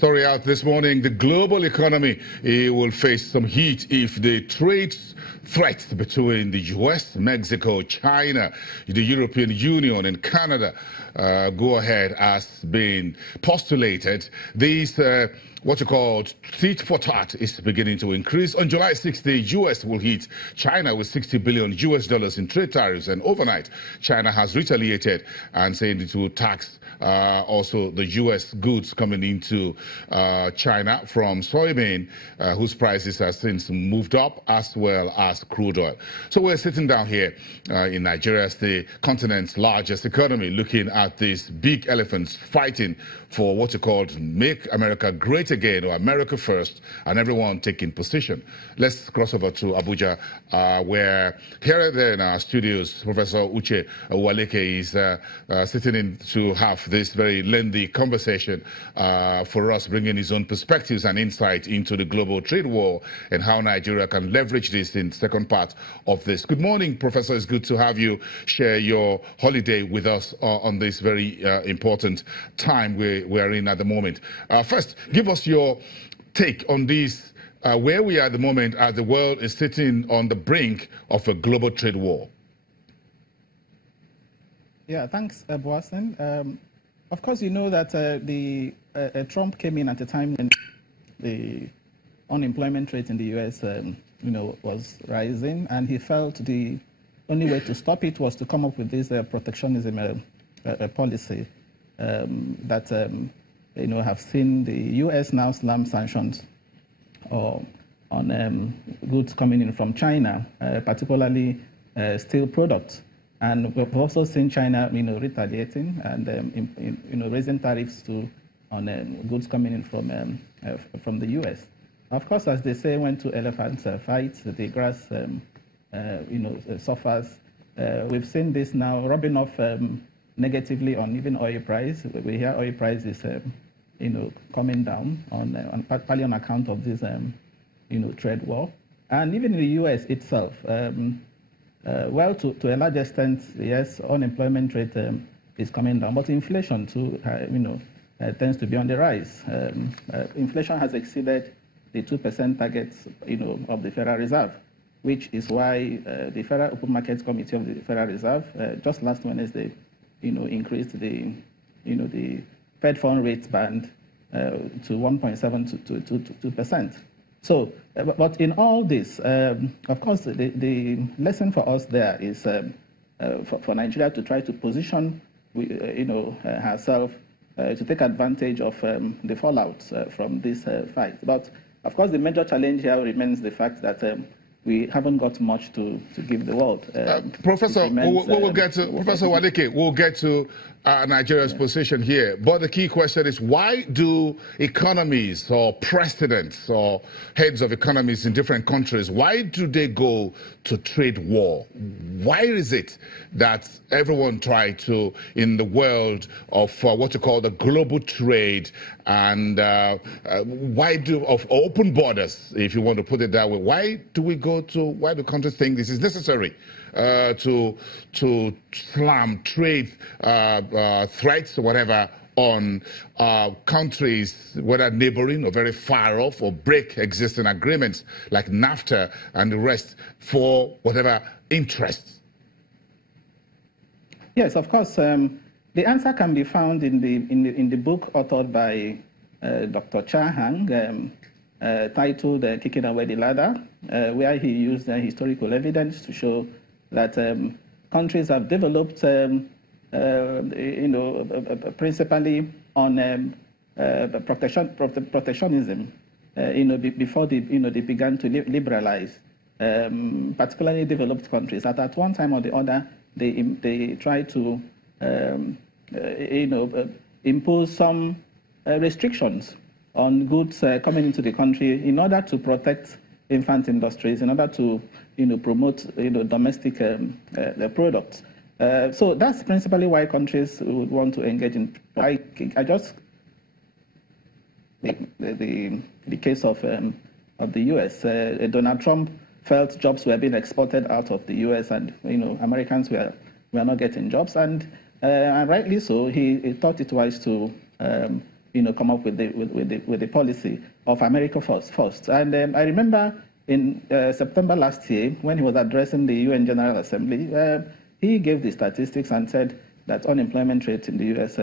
story out this morning. The global economy will face some heat if the trade threats between the U.S., Mexico, China, the European Union, and Canada go ahead as being postulated. These what you call tit for tat is beginning to increase. On July 6th, the U.S. will hit China with $60 billion in trade tariffs, and overnight, China has retaliated and saying it will tax also the U.S. goods coming into China from soybean, whose prices have since moved up, as well as crude oil. So we're sitting down here in Nigeria as the continent's largest economy, looking at these big elephants fighting for what you call Make America Great Again, or America First, and everyone taking position. Let's cross over to Abuja, where here in our studios, Professor Uche Waleke is sitting in to have this very lengthy conversation for us, bringing his own perspectives and insight into the global trade war and how Nigeria can leverage this in the second part of this. Good morning, Professor. It's good to have you share your holiday with us on this very important time we're in at the moment. First, give us your take on this, where we are at the moment as the world is sitting on the brink of a global trade war. Yeah, thanks, Boasen. Of course, you know that Trump came in at a time when the unemployment rate in the U.S. Was rising, and he felt the only way to stop it was to come up with this protectionism policy that have seen the U.S. now slam sanctions on goods coming in from China, particularly steel products. And we've also seen China, retaliating and raising tariffs on goods coming in from the U.S. Of course, as they say, when two elephants fight, the grass, suffers. We've seen this now rubbing off negatively on even oil price. We hear oil price is, coming down partly on account of this, trade war, and even in the U.S. itself. Well, to a large extent, yes, unemployment rate is coming down, but inflation too, tends to be on the rise. Inflation has exceeded the 2% targets, of the Federal Reserve, which is why the Federal Open Market Committee of the Federal Reserve just last Wednesday, increased the Fed fund rate band to 1.7 to 2%. So, but in all this, of course, the lesson for us there is for Nigeria to try to position, herself to take advantage of the fallout from this fight. But of course, the major challenge here remains the fact that we haven't got much to give the world. Professor, we'll get to Professor Waleke. We'll get to Nigeria's position here. But the key question is, why do economies or presidents or heads of economies in different countries, why do they go to trade war? Why is it that everyone try to, in the world of what you call the global trade and of open borders, if you want to put it that way, why do countries think this is necessary? To slam trade threats or whatever on countries, whether neighboring or very far off, or break existing agreements like NAFTA and the rest for whatever interests? Yes, of course. The answer can be found in the book authored by Dr. Chahang, titled "Kicking Away the Ladder," where he used historical evidence to show that countries have developed, principally on protectionism, before they began to liberalize, particularly developed countries. At one time or the other, they try to, impose some restrictions on goods coming into the country in order to protect infant industries, in order to promote domestic products. So that's principally why countries would want to engage in. I just the case of the U.S. Donald Trump felt jobs were being exported out of the U.S. and Americans were not getting jobs, and rightly so. He thought it wise to come up with the policy of America first. And I remember in September last year, when he was addressing the UN General Assembly, he gave the statistics and said that unemployment rate in the U.S.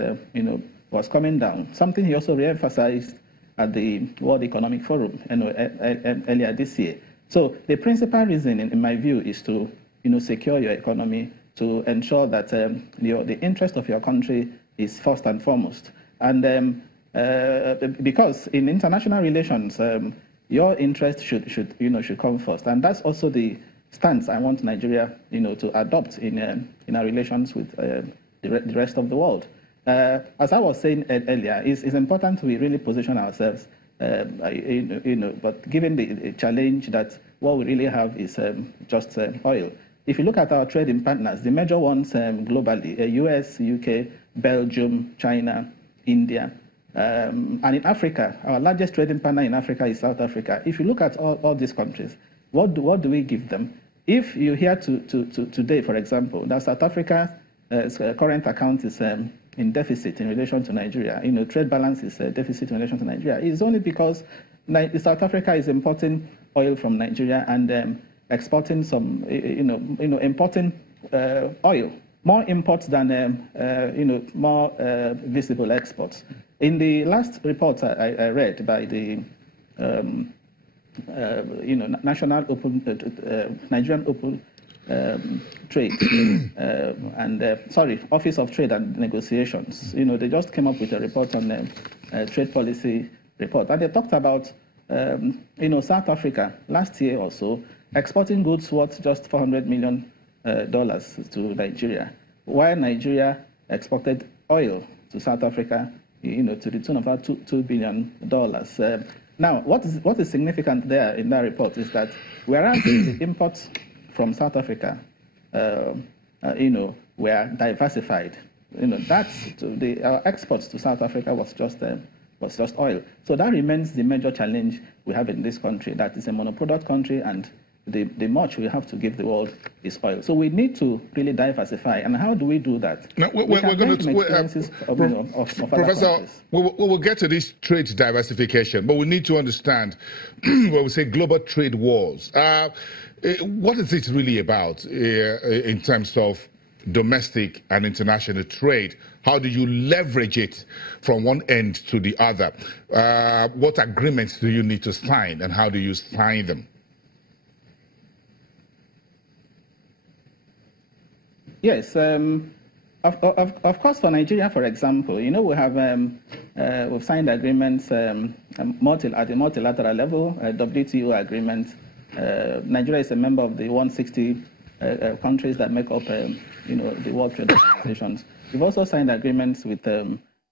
was coming down. Something he also re-emphasized at the World Economic Forum earlier this year. So the principal reason, in my view, is to secure your economy, to ensure that the interest of your country is first and foremost. And because in international relations, your interest should come first, and that's also the stance I want Nigeria, to adopt in our relations with the rest of the world. As I was saying earlier, it's important we really position ourselves, but given the challenge that what we really have is just oil. If you look at our trading partners, the major ones globally, US, UK, Belgium, China, India, and in Africa, our largest trading partner in Africa is South Africa. If you look at all these countries, what do we give them? If you hear today, for example, that South Africa's current account is in deficit in relation to Nigeria, trade balance is deficit in relation to Nigeria, it's only because South Africa is importing oil from Nigeria and exporting some, importing oil. More imports than more visible exports. In the last report I read by the National Open Nigerian Open Trade and Office of Trade and Negotiations, they just came up with a report on trade policy report, and they talked about South Africa last year or so exporting goods worth just $400 million to Nigeria, while Nigeria exported oil to South Africa, to the tune of about $2 billion. Now, what is significant there in that report is that whereas the imports from South Africa, were diversified, our exports to South Africa was just oil. So that remains the major challenge we have in this country. That is a monoproduct country, and the much we have to give the world is oil. So we need to really diversify. And how do we do that? Now, we're going to Professor, we will get to this trade diversification, but we need to understand when we say global trade wars. What is it really about in terms of domestic and international trade? How do you leverage it from one end to the other? What agreements do you need to sign, and how do you sign them? Yes, of course, for Nigeria, for example, we have we've signed agreements at the multilateral level, WTO agreement. Nigeria is a member of the 160 countries that make up, the World Trade Organization. We've also signed agreements with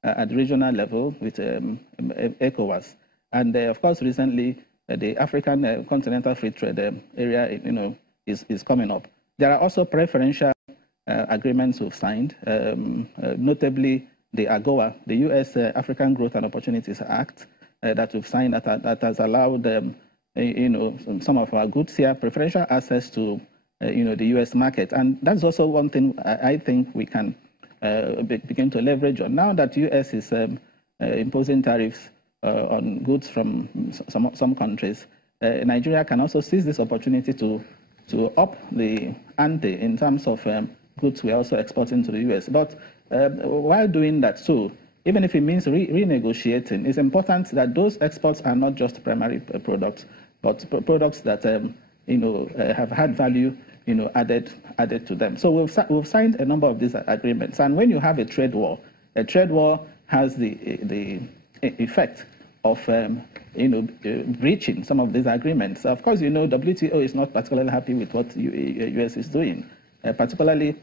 at the regional level with ECOWAS, and of course, recently the African Continental Free Trade Area, is coming up. There are also preferential agreements we've signed, notably the AGOA, the U.S. African Growth and Opportunities Act, that we've signed that has allowed some of our goods here preferential access to the U.S. market, and that's also one thing I think we can begin to leverage on now that U.S. is imposing tariffs on goods from some countries. Nigeria can also seize this opportunity to up the ante in terms of goods we are also exporting to the U.S. But while doing that, so even if it means renegotiating, it's important that those exports are not just primary products, but products that have had value added to them. So we've signed a number of these agreements, and when you have a trade war has the effect of breaching some of these agreements. Of course, WTO is not particularly happy with what U.S. is doing, particularly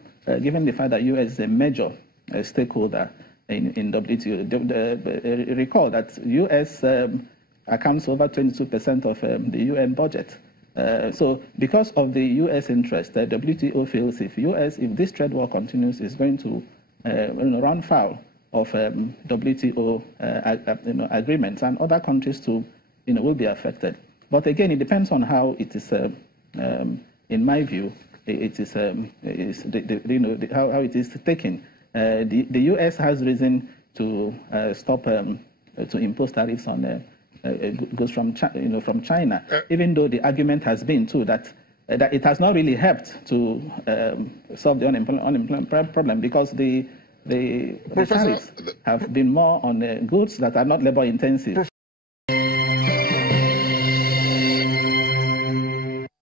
given the fact that U.S. is a major stakeholder in WTO. Recall that U.S. accounts for over 22% of the UN budget. So because of the U.S. interest, the WTO feels if this trade war continues, is going to run foul of WTO agreements, and other countries too will be affected. But again, it depends on how it is, in my view, it is how it is taken. The U.S. has reason to stop to impose tariffs on goods from China. Even though the argument has been too that it has not really helped to solve the unemployment problem, because the tariffs have been more on goods that are not labor intensive.